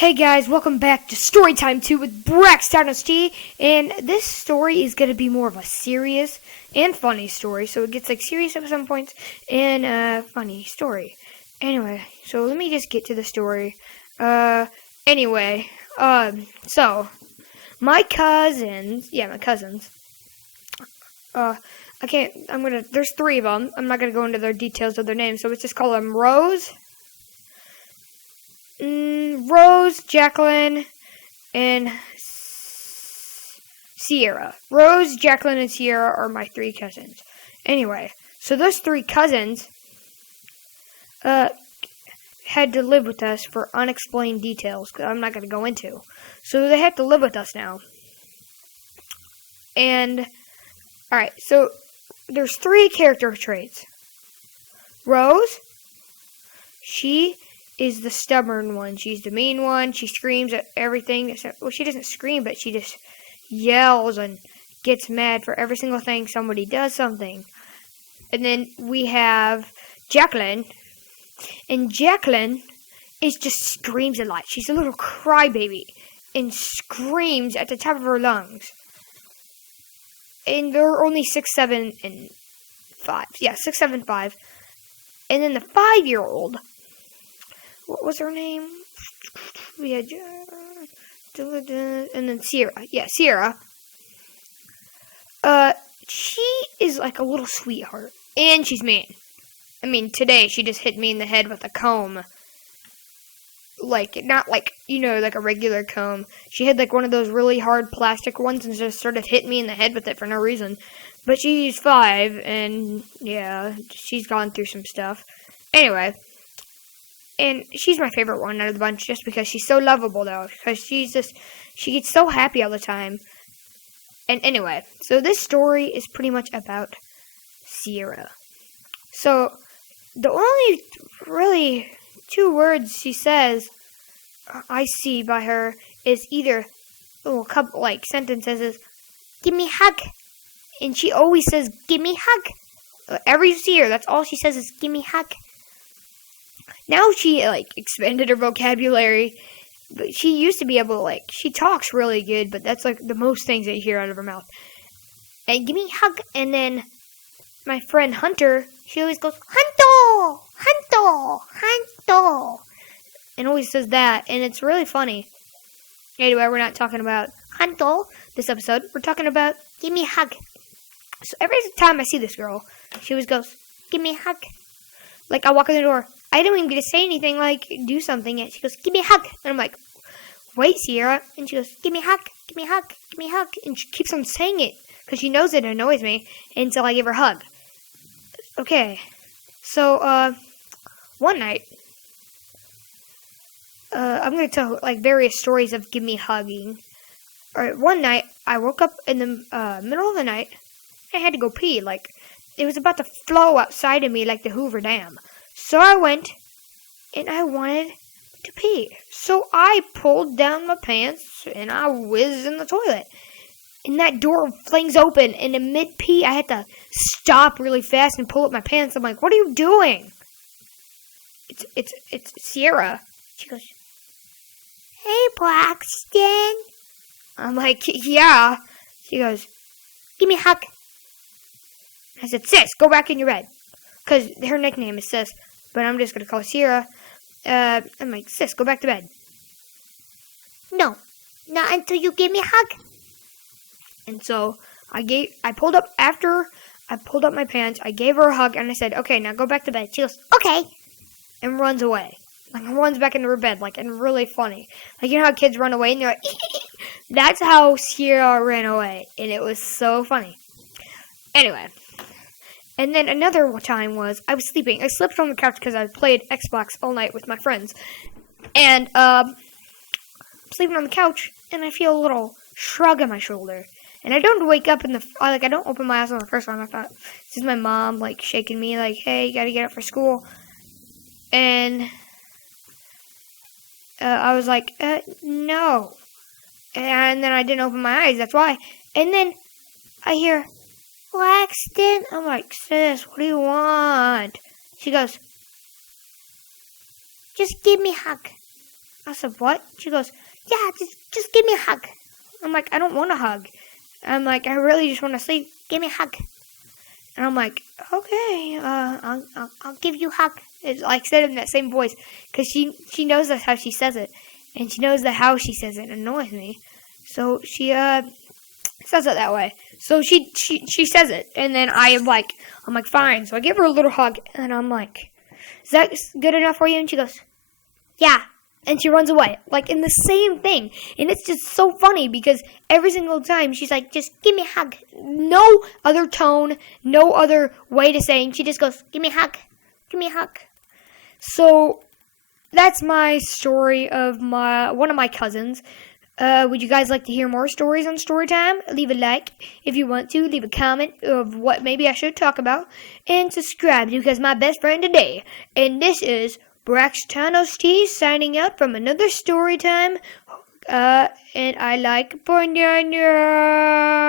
Hey guys, welcome back to Storytime 2 with Brax T, and this story is going to be more of a serious and funny story, so it gets like serious at some points and a funny story. Anyway, so let me just get to the story. So, my cousins, there's three of them. I'm not going to go into their details of their names, so let's just call them Rose, Jacqueline, and Sierra. Rose, Jacqueline, and Sierra are my three cousins. Anyway, so those three cousins had to live with us for unexplained details that I'm not going to go into. So they have to live with us now. And, alright, so there's three character traits. Rose, she is the stubborn one. She's the mean one. She screams at everything. Well, she doesn't scream, but she just yells and gets mad for every single thing somebody does something. And then we have Jacqueline. And Jacqueline just screams a lot. She's a little crybaby and screams at the top of her lungs. And they're only 6, 7, and 5. Yeah, 6, 7, 5. And then the 5-year-old, what was her name? We had, and then Sierra. Yeah, Sierra. She is like a little sweetheart, and she's mean. I mean, today she just hit me in the head with a comb. Like, not like, like a regular comb. She had like one of those really hard plastic ones and just started hitting me in the head with it for no reason. But she's 5, and yeah, she's gone through some stuff. Anyway. And she's my favorite one out of the bunch just because she's so lovable, though. Because she gets so happy all the time. And anyway, so this story is pretty much about Sierra. So, the only really 2 words she says I see by her is either a couple like sentences is, "Give me a hug." And she always says, "Give me a hug." Every you see her, that's all she says is, "Give me a hug." Now she, expanded her vocabulary, but she used to be able to, she talks really good, but that's, the most things that you hear out of her mouth. And give me a hug, and then my friend Hunter, she always goes, "Hunto! Hunto! Hunto!" And always says that, and it's really funny. Anyway, we're not talking about Hunto this episode, we're talking about give me a hug. So every time I see this girl, she always goes, "Give me a hug." Like, I walk in the door, I don't even get to say anything, do something yet. She goes, "Give me a hug." And I'm like, "Wait, Sierra." And she goes, "Give me a hug, give me a hug, give me a hug." And she keeps on saying it, because she knows it annoys me, until I give her a hug. Okay, so, one night, I'm going to tell, various stories of give me hugging. Alright, one night, I woke up in the, middle of the night, I had to go pee, it was about to flow outside of me like the Hoover Dam. So I went, and I wanted to pee. So I pulled down my pants, and I whizzed in the toilet. And that door flings open, and in mid-pee, I had to stop really fast and pull up my pants. I'm like, "What are you doing?" It's Sierra. She goes, "Hey, Braxton." I'm like, "Yeah." She goes, "Give me a hug." I said, "Sis, go back in your bed." Because her nickname is Sis, but I'm just going to call her Sierra. I'm like, "Sis, go back to bed." "No, not until you give me a hug." And so I pulled up my pants, I gave her a hug, and I said, "Okay, now go back to bed." She goes, "Okay," and runs away. Runs back into her bed, and really funny. You know how kids run away and they're like, that's how Sierra ran away, and it was so funny. Anyway. And then another time was, I was sleeping. I slept on the couch because I played Xbox all night with my friends. And, sleeping on the couch, and I feel a little shrug on my shoulder. And I don't wake up I don't open my eyes on the first one. I thought, this is my mom, shaking me, "Hey, you gotta get up for school." And, I was like, no. And then I didn't open my eyes, that's why. And then I hear, "Braxton." I'm like, "Sis, what do you want?" She goes, "Just give me a hug." I said, what? She goes, yeah, just give me a hug. I'm like, I don't want a hug. I'm like, I really just want to sleep. Give me a hug. And I'm like, okay, I'll give you a hug. It's like said in that same voice, because she knows that's how she says it, and she knows that how she says it annoys me. So she says it that way. So she says it, and then I'm like, fine. So I give her a little hug, and I'm like, is that good enough for you? And she goes, yeah. And she runs away, like in the same thing. And it's just so funny because every single time she's like, just give me a hug. No other tone, no other way to saying. She just goes, give me a hug. Give me a hug. So that's my story of one of my cousins. Would you guys like to hear more stories on Storytime? Leave a like if you want to. Leave a comment of what maybe I should talk about. And subscribe because my best friend today. And this is Braxtanos T signing out from another Storytime. And I like banana.